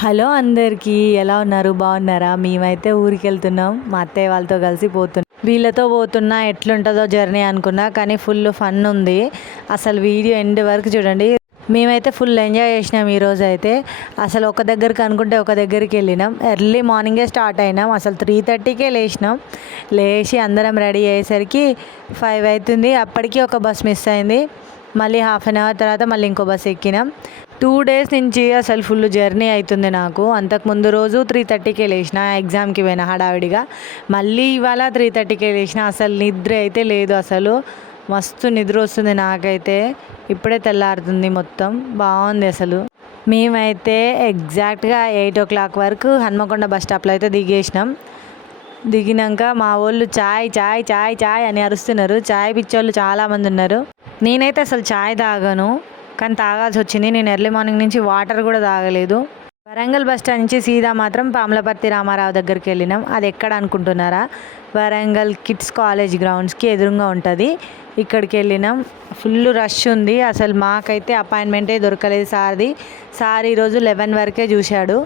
Hello అందరికీ ఎలా ఉన్నారు? బాగున్నారా? మేమైతే ఊరికి వెళ్తున్నాం మా అత్తయ్య వాళ్ళతో కలిసి పోతున్నాం. వీళ్ళతో పోతున్నా ఎట్లుంటుందో జర్నీ అనుకున్నా కానీ ఫుల్ ఫన్ ఉంది. అసలు వీడియో ఎండ్ వరకు చూడండి. మేమైతే ఫుల్ ఎంజాయ్ చేసినాం ఈరోజు అయితే. అసలు ఒక దగ్గరికి అనుకుంటే ఒక దగ్గరికి వెళ్ళినాం. ఎర్లీ మార్నింగే స్టార్ట్ అయినాం. అసలు త్రీ థర్టీకే లేచినాం. లేచి అందరం రెడీ అయ్యేసరికి ఫైవ్ అవుతుంది. అప్పటికి ఒక బస్ మిస్ అయింది. మళ్ళీ హాఫ్ అన్ అవర్ తర్వాత మళ్ళీ ఇంకో బస్ ఎక్కినాం. టూ డేస్ నుంచి అసలు ఫుల్ జర్నీ అవుతుంది నాకు. అంతకుముందు రోజు త్రీ థర్టీకే లేచిన ఎగ్జామ్కి పోయిన హడావిడిగా. మళ్ళీ ఇవాళ త్రీ థర్టీకే లేచిన అసలు నిద్ర అయితే లేదు అసలు. మస్తు నిద్ర వస్తుంది నాకైతే. ఇప్పుడే తెల్లారుతుంది మొత్తం. బాగుంది అసలు. మేమైతే ఎగ్జాక్ట్గా ఎయిట్ ఓ క్లాక్ వరకు హన్మకొండ బస్ స్టాప్లో అయితే దిగేసినాం. దిగినాక మా వాళ్ళు చాయ్ చాయ్ చాయ్ చాయ్ అని అరుస్తున్నారు. చాయ్ పిచ్చోళ్ళు చాలామంది ఉన్నారు. నేనైతే అసలు చాయ్ తాగను. కానీ తాగాల్సి వచ్చింది. నేను ఎర్లీ మార్నింగ్ నుంచి వాటర్ కూడా తాగలేదు. వరంగల్ బస్ స్టాండ్ నుంచి సీదా మాత్రం పాములపర్తి రామారావు దగ్గరికి వెళ్ళినాం. అది ఎక్కడ అనుకుంటున్నారా? వరంగల్ కిడ్స్ కాలేజ్ గ్రౌండ్స్కి ఎదురుగా ఉంటుంది. ఇక్కడికి వెళ్ళినాం. ఫుల్ రష్ ఉంది. అసలు మాకైతే అపాయింట్మెంటే దొరకలేదు సార్ది. సార్ ఈరోజు లెవెన్ వరకే చూశాడు.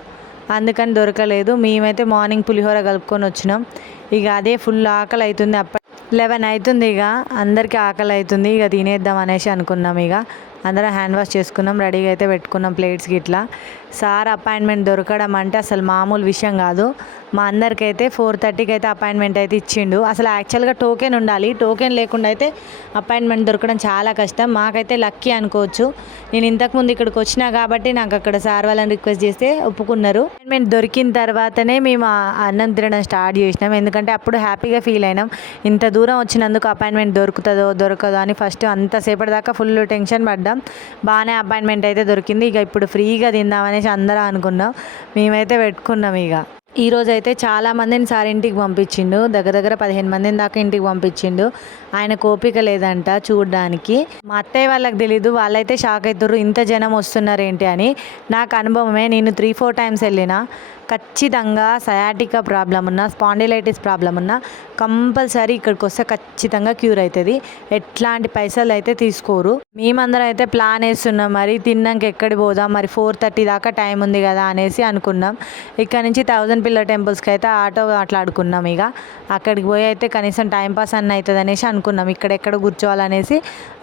అందుకని దొరకలేదు. మేమైతే మార్నింగ్ పులిహోర కలుపుకొని వచ్చినాం. ఇక అదే ఫుల్ ఆకలి అవుతుంది అప్ప లెవెన్ అవుతుంది ఇక. అందరికీ ఆకలి అవుతుంది ఇక తినేద్దాం అనేసి అనుకున్నాం ఇక. అందరం హ్యాండ్ వాష్ చేసుకున్నాం రెడీగా అయితే పెట్టుకున్నాం ప్లేట్స్ గిట్లా. సార్ అపాయింట్మెంట్ దొరకడం అంటే అసలు మామూలు విషయం కాదు. మా అందరికైతే ఫోర్ థర్టీకి అయితే అపాయింట్మెంట్ అయితే ఇచ్చిండు. అసలు యాక్చువల్గా టోకెన్ ఉండాలి. టోకెన్ లేకుండా అయితే అపాయింట్మెంట్ దొరకడం చాలా కష్టం. మాకైతే లక్కీ అనుకోవచ్చు. నేను ఇంతకుముందు ఇక్కడికి వచ్చినా కాబట్టి నాకు అక్కడ సార్ వాళ్ళని రిక్వెస్ట్ చేస్తే ఒప్పుకున్నారు. అపాయింట్మెంట్ దొరికిన తర్వాతనే మేము అన్నం తినడం స్టార్ట్ చేసినాం. ఎందుకంటే అప్పుడు హ్యాపీగా ఫీల్ అయినాం. ఇంత దూరం వచ్చినందుకు అపాయింట్మెంట్ దొరుకుతుందో దొరకదో అని ఫస్ట్ అంతసేపటి దాకా ఫుల్ టెన్షన్ పడ్డాం. బాగానే అపాయింట్మెంట్ అయితే దొరికింది. ఇక ఇప్పుడు ఫ్రీగా అనేసి అందరం అనుకున్నాం. మేమైతే పెట్టుకున్నాం ఇక. ఈ రోజు అయితే చాలా మందిని సార్ ఇంటికి పంపించిండు. దగ్గర దగ్గర పదిహేను మందిని దాకా ఇంటికి పంపించిండు. ఆయన కోపిక లేదంట చూడడానికి. మా అత్తయ్య వాళ్ళకి తెలీదు వాళ్ళైతే షాక్ అవుతారు ఇంత జనం వస్తున్నారు ఏంటి అని. నాకు అనుభవమే నేను త్రీ ఫోర్ టైమ్స్ వెళ్ళిన ఖచ్చితంగా సయాటికా ప్రాబ్లం ఉన్న స్పాండిలైటిస్ ప్రాబ్లం ఉన్న కంపల్సరీ ఇక్కడికి వస్తే ఖచ్చితంగా క్యూర్ అవుతుంది ఎట్లాంటి పైసలు అయితే తీసుకోరు. మేమందరం అయితే ప్లాన్ వేస్తున్నాం మరి తిన్నాక ఎక్కడికి పోదాం మరి ఫోర్ థర్టీ దాకా టైం ఉంది కదా అనేసి అనుకున్నాం. ఇక్కడ నుంచి థౌజండ్ పిల్ల టెంపుల్స్కి అయితే ఆటో మాట్లాడుకున్నాం ఇక. అక్కడికి పోయి అయితే కనీసం టైంపాస్ అన్న అవుతుంది అనేసి అనుకున్నాం. ఇక్కడెక్కడ కూర్చోవాలనేసి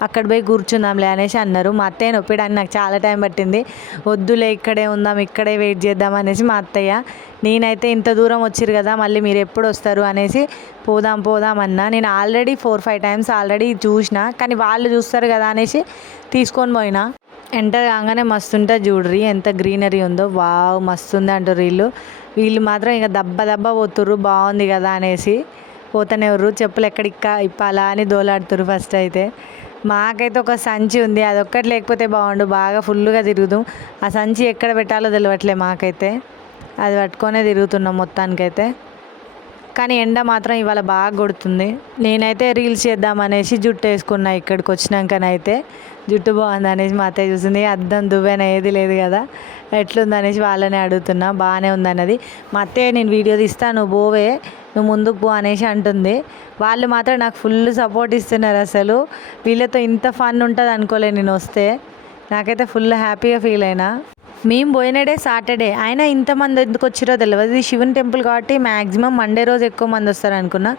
అక్కడ పోయి కూర్చుందాంలే అనేసి అన్నారు. మా అత్తయ్య నొప్పిడానికి నాకు చాలా టైం పట్టింది. వద్దులే ఇక్కడే ఉందాం ఇక్కడే వెయిట్ చేద్దాం అనేసి మా అత్తయ్య నేనైతే ఇంత దూరం వచ్చిరు కదా మళ్ళీ మీరు ఎప్పుడు వస్తారు? అనేసి పోదాం పోదాం అన్నా. నేను already four five times already చూసిన కానీ వాళ్ళు చూస్తారు కదా అనేసి తీసుకొని పోయినా. ఎంటర్ కాగానే మస్తు ఉంటుంది చూడ్రి ఎంత గ్రీనరీ ఉందో. వావ్ మస్తు ఉంది అంటారు వీళ్ళు వీళ్ళు మాత్రం ఇక దబ్బ దబ్బ పోతుర్రు బాగుంది కదా అనేసి పోతూనే ఎవరు చెప్పులు ఎక్కడిక్క ఇప్పాలా అని దోలాడుతురు ఫస్ట్ అయితే. మాకైతే ఒక సంచి ఉంది అది ఒక్కటి లేకపోతే బాగుండు బాగా ఫుల్గా తిరుగుదాం. ఆ సంచి ఎక్కడ పెట్టాలో తెలియట్లే మాకైతే. అది పట్టుకొనే తిరుగుతున్నాం మొత్తానికైతే. కానీ ఎండ మాత్రం ఇవాళ బాగా కొడుతుంది. నేనైతే రీల్స్ చేద్దామనేసి జుట్టు వేసుకున్నా ఇక్కడికి వచ్చినాకనైతే. జుట్టు బాగుంది అనేసి మా అత్తయ్య చూసింది. అద్దం దువ్వెన ఏది లేదు కదా. ఎట్లుంది అనేసి అడుగుతున్నా. బాగానే ఉందన్నది మా అత్తయ్య నేను వీడియో తీస్తాను నువ్వు పోవే నువ్వు ముందుకు పో అనేసి అంటుంది. వాళ్ళు మాత్రం నాకు ఫుల్ సపోర్ట్ ఇస్తున్నారు అసలు. వీళ్ళతో ఇంత ఫన్ ఉంటుంది అనుకోలే నేను వస్తే. నాకైతే ఫుల్ హ్యాపీగా ఫీల్ అయినా. మేము పోయినడే సాటర్డే. అయినా ఇంతమంది ఎందుకు వచ్చిరో తెలియదు ఇది శివుని టెంపుల్ కాబట్టి మ్యాక్సిమం మండే రోజు ఎక్కువ మంది వస్తారు అనుకున్నా.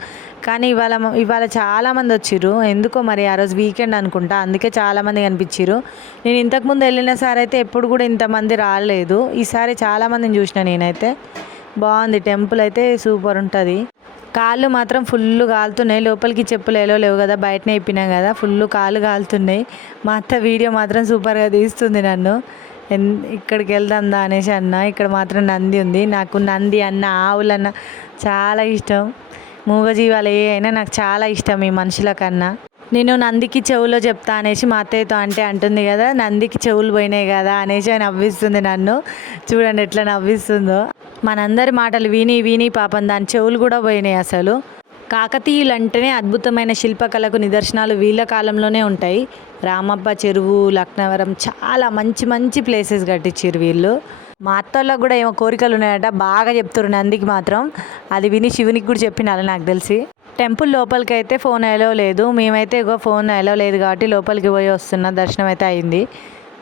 కానీ ఇవాళ ఇవాళ చాలామంది వచ్చిర్రు. ఎందుకో మరి ఆ రోజు వీకెండ్ అనుకుంటా. అందుకే చాలామంది కనిపించారు నేను ఇంతకుముందు వెళ్ళిన సార్ అయితే ఎప్పుడు కూడా ఇంతమంది రాలేదు. ఈసారి చాలామందిని చూసిన నేనైతే. బాగుంది. టెంపుల్ అయితే సూపర్ ఉంటుంది. కాళ్ళు మాత్రం ఫుల్ కాలుతున్నాయి. లోపలికి చెప్పులు ఏలో లేవు కదా బయటనే ఇప్పినాం కదా ఫుల్ కాళ్ళు కాలుతున్నాయి. మా అత్త వీడియో మాత్రం సూపర్గా తీస్తుంది నన్ను. ఎన్ ఇక్కడికి వెళ్దాం దా అనేసి అన్న. ఇక్కడ మాత్రం నంది ఉంది. నాకు నంది అన్న ఆవులన్న చాలా ఇష్టం. మూగజీవాలు ఏ అయినా నాకు చాలా ఇష్టం ఈ మనుషుల కన్నా. నేను నందికి చెవులో చెప్తా అనేసి మా అత్తయ్యతో అంటే అంటుంది కదా నందికి చెవులు పోయినాయి కదా అనేసి నవ్విస్తుంది నన్ను. చూడండి ఎట్లా నవ్విస్తుందో. మనందరి మాటలు విని విని పాపం దాని చెవులు కూడా పోయినాయి అసలు. కాకతీయులు అంటేనే అద్భుతమైన శిల్పకళకు నిదర్శనాలు వీళ్ళ కాలంలోనే ఉంటాయి. రామప్ప చెరువు లక్నవరం చాలా మంచి మంచి ప్లేసెస్ కట్టించారు వీళ్ళు. మా అత్తోళ్ళకి కూడా ఏమో కోరికలు ఉన్నాయట బాగా చెప్తారు నందికి మాత్రం. అది విని శివునికి కూడా చెప్పినాలి నాకు తెలిసి. టెంపుల్ లోపలికి అయితే ఫోన్ అలో లేదు. మేమైతే ఇగో ఫోన్ అలో లేదు కాబట్టి లోపలికి పోయి వస్తున్న. దర్శనం అయితే అయింది.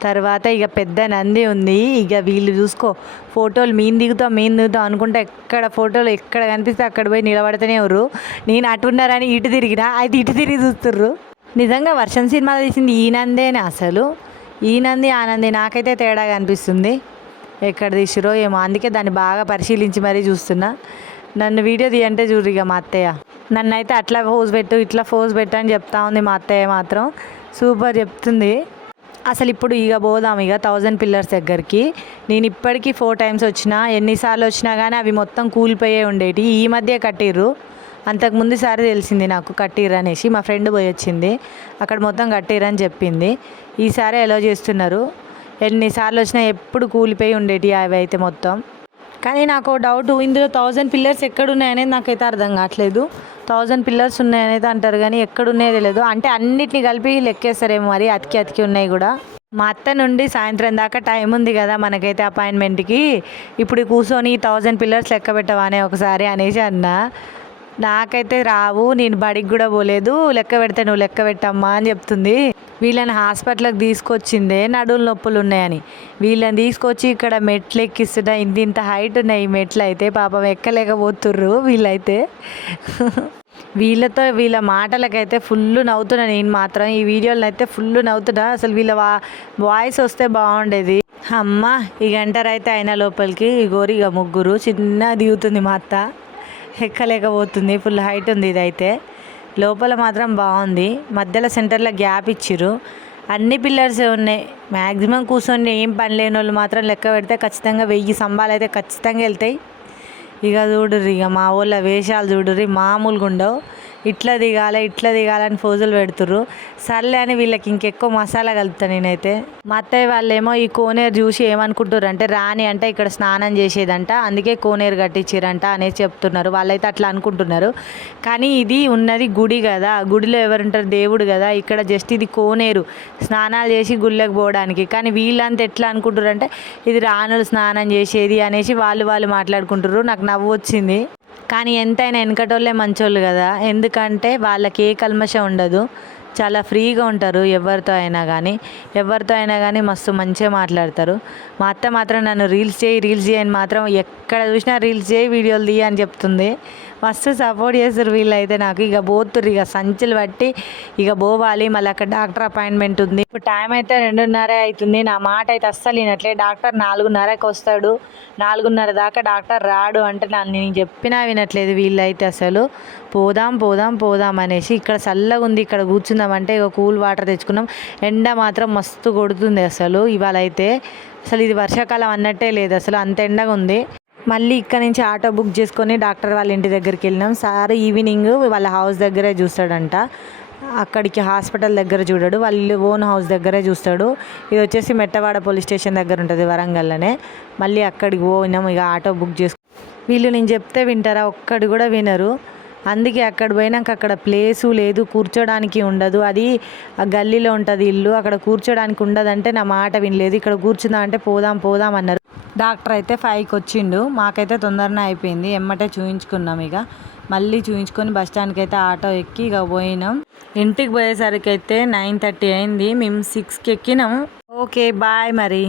తర్వాత ఇక పెద్ద నంది ఉంది. ఇక వీళ్ళు చూసుకో ఫోటోలు మేము దిగుతాం మేము దిగుతాం అనుకుంటే ఎక్కడ ఫోటోలు ఎక్కడ కనిపిస్తే అక్కడ పోయి నిలబడితేనే ఎవరు నేను అటున్నారని ఇటు తిరిగినా అయితే ఇటు తిరిగి చూస్తుర్రు. నిజంగా వర్షం సినిమా తీసింది ఈ నందేనే అసలు? ఈ నంది ఆనంది నాకైతే తేడాగా అనిపిస్తుంది. ఎక్కడ తీసిరో ఏమో. అందుకే దాన్ని బాగా పరిశీలించి మరీ చూస్తున్నా. నన్ను వీడియో తీయంటే చూడు ఇక మా అత్తయ్య. నన్ను అయితే అట్లా ఫోజ్ పెట్టు ఇట్లా ఫోజ్ పెట్టు అని చెప్తా ఉంది మా అత్తయ్య మాత్రం. సూపర్ చెప్తుంది. అసలు ఇప్పుడు ఇక పోదాం ఇక థౌజండ్ పిల్లర్స్ దగ్గరికి. నేను ఇప్పటికీ ఫోర్ టైమ్స్ వచ్చిన ఎన్నిసార్లు వచ్చినా కానీ అవి మొత్తం కూలిపోయే ఉండేటి. ఈ మధ్య కట్టిర్రు. అంతకు ముందు సారి తెలిసింది నాకు కట్టిర్రు అనేసి. మా ఫ్రెండ్ పోయి వచ్చింది అక్కడ మొత్తం కట్టిర్రు అని చెప్పింది. ఈసారి ఎలా చేస్తున్నారు. ఎన్నిసార్లు వచ్చినా ఎప్పుడు కూలిపోయి ఉండేటి అవి అయితే మొత్తం. కానీ నాకు డౌట్ ఇందులో థౌజండ్ పిల్లర్స్ ఎక్కడున్నాయనేది నాకైతే అర్థం కావట్లేదు. థౌజండ్ పిల్లర్స్ ఉన్నాయనేది అంటారు కానీ ఎక్కడున్నాయో తెలియదు. అంటే అన్నిటిని కలిపి లెక్కేస్తారేమో మరి అతికి అతికి ఉన్నాయి కూడా. మా అత్త నుండి సాయంత్రం దాకా టైం ఉంది కదా మనకైతే అపాయింట్మెంట్కి. ఇప్పుడు కూర్చొని థౌజండ్ పిల్లర్స్ లెక్క పెట్టవానే ఒకసారి అనేసి అన్నా. నాకైతే రావు నేను బడికి కూడా పోలేదు. లెక్క పెడితే నువ్వు లెక్క పెట్టమ్మా అని చెప్తుంది. వీళ్ళని హాస్పిటల్కి తీసుకొచ్చిందే నడువుల నొప్పులు ఉన్నాయని. వీళ్ళని తీసుకొచ్చి ఇక్కడ మెట్లు ఎక్కిస్తున్న ఇంత ఇంత హైట్ ఉన్నాయి ఈ మెట్లు అయితే పాపం ఎక్కలేకపోతుర్రు వీళ్ళైతే. వీళ్ళతో వీళ్ళ మాటలకైతే ఫుల్ నవ్వుతున్నా నేను మాత్రం. ఈ వీడియోలను అయితే ఫుల్ నవ్వుతున్నా. అసలు వీళ్ళ వా వాయిస్ వస్తే బాగుండేది. అమ్మ ఈ గంటరైతే అయిన లోపలికి ఈ గోరి ఇక ముగ్గురు చిన్న దిగుతుంది మా అత్త. ఎక్కలేకపోతుంది ఫుల్ హైట్ ఉంది ఇదైతే. లోపల మాత్రం బాగుంది. మధ్యలో సెంటర్లో గ్యాప్ ఇచ్చిర్రు. అన్ని పిల్లర్స్ ఉన్నాయి. మ్యాక్సిమం కూర్చొని ఏం పని లేని వాళ్ళు మాత్రం లెక్క పెడితే ఖచ్చితంగా వెయ్యి స్తంభాలు అయితే ఖచ్చితంగా వెళ్తాయి. ఇక చూడుర్రి ఇక మా ఊళ్ళో వేషాలు చూడుర్రి. మామూలుగా ఉండవు ఇట్లా దిగాలి ఇట్లా దిగాలని ఫోజులు పెడుతుర్రు. సర్లే అని వీళ్ళకి ఇంకెక్కువ మసాలా కలుపుతాను నేనైతే. మా అత్తయ్య వాళ్ళేమో ఈ కోనేరు చూసి ఏమనుకుంటారు అంటే రాని అంటే ఇక్కడ స్నానం చేసేదంట అందుకే కోనేరు కట్టించారంట అనేసి చెప్తున్నారు. వాళ్ళైతే అట్లా అనుకుంటున్నారు. కానీ ఇది ఉన్నది గుడి కదా. గుడిలో ఎవరుంటారు? దేవుడు కదా. ఇక్కడ జస్ట్ ఇది కోనేరు. స్నానాలు చేసి గుళ్ళకి పోవడానికి. కానీ వీళ్ళంతా ఎట్లా అనుకుంటారు అంటే ఇది రానులు స్నానం చేసేది అనేసి వాళ్ళు వాళ్ళు మాట్లాడుకుంటారు నాకు నవ్వు వచ్చింది కానీ ఎంతైనా వెనకటోళ్ళే మంచోళ్ళు కదా. ఎందుకంటే వాళ్ళకి ఏ కల్మషం ఉండదు. చాలా ఫ్రీగా ఉంటారు ఎవరితో అయినా కానీ ఎవరితో అయినా కానీ మస్తు మంచిగా మాట్లాడతారు. మా అత్త మాత్రం నన్ను రీల్స్ చేయి రీల్స్ చేయని మాత్రం ఎక్కడ చూసినా రీల్స్ చేయి వీడియోలు తీయ అని చెప్తుంది. మస్తు సపోర్ట్ చేస్తారు వీళ్ళైతే నాకు. ఇక పోతుర్రు ఇక సంచులు పట్టి ఇక పోవాలి. మళ్ళీ అక్కడ డాక్టర్ అపాయింట్మెంట్ ఉంది. ఇప్పుడు టైం అయితే రెండున్నర అవుతుంది. నా మాట అయితే అస్సలు వినట్లే డాక్టర్ నాలుగున్నరకి వస్తాడు. నాలుగున్నర దాకా డాక్టర్ రాడు అంటే నన్ను నేను చెప్పినా వినట్లేదు వీళ్ళైతే అసలు. పోదాం పోదాం పోదాం అనేసి ఇక్కడ చల్లగా ఉంది. ఇక్కడ కూర్చుందామంటే ఇక కూల్ వాటర్ తెచ్చుకున్నాం. ఎండ మాత్రం మస్తు కొడుతుంది అసలు ఇవాళ అయితే. అసలు ఇది వర్షాకాలం అన్నట్టే లేదు. అసలు అంత ఎండగా ఉంది. మళ్ళీ ఇక్కడ నుంచి ఆటో బుక్ చేసుకొని డాక్టర్ వాళ్ళ ఇంటి దగ్గరికి వెళ్ళినాం. సార్ ఈవినింగ్ వాళ్ళ హౌస్ దగ్గరే చూస్తాడంట. అక్కడికి హాస్పిటల్ దగ్గర చూడడు. వాళ్ళు ఓన్ హౌస్ దగ్గరే చూస్తాడు. ఇది వచ్చేసి మెట్టవాడ పోలీస్ స్టేషన్ దగ్గర ఉంటుంది వరంగల్లోనే. మళ్ళీ అక్కడికి పోయినాం. ఇక ఆటో బుక్ చేసుకు. వీళ్ళు నేను చెప్తే వింటారా? ఒక్కడు కూడా వినరు. అందుకే అక్కడ పోయినాక అక్కడ ప్లేసు లేదు. కూర్చోడానికి ఉండదు. అది ఆ గల్లీలో ఉంటుంది ఇల్లు. అక్కడ కూర్చోడానికి ఉండదంటే నా మాట వినలేదు. ఇక్కడ కూర్చుందాం అంటే పోదాం పోదాం అన్నారు. డాక్టర్ అయితే ఫైవ్కి వచ్చిండు. మాకైతే తొందరనే అయిపోయింది. ఎమ్మటే చూయించుకున్నాం ఇక. మళ్ళీ చూయించుకొని బస్ స్టాండ్కి అయితే ఆటో ఎక్కి ఇక పోయినాం. ఇంటికి పోయేసరికి అయితే నైన్ థర్టీ అయింది. మేము సిక్స్కి ఎక్కినాం ఓకే బాయ్ మరి.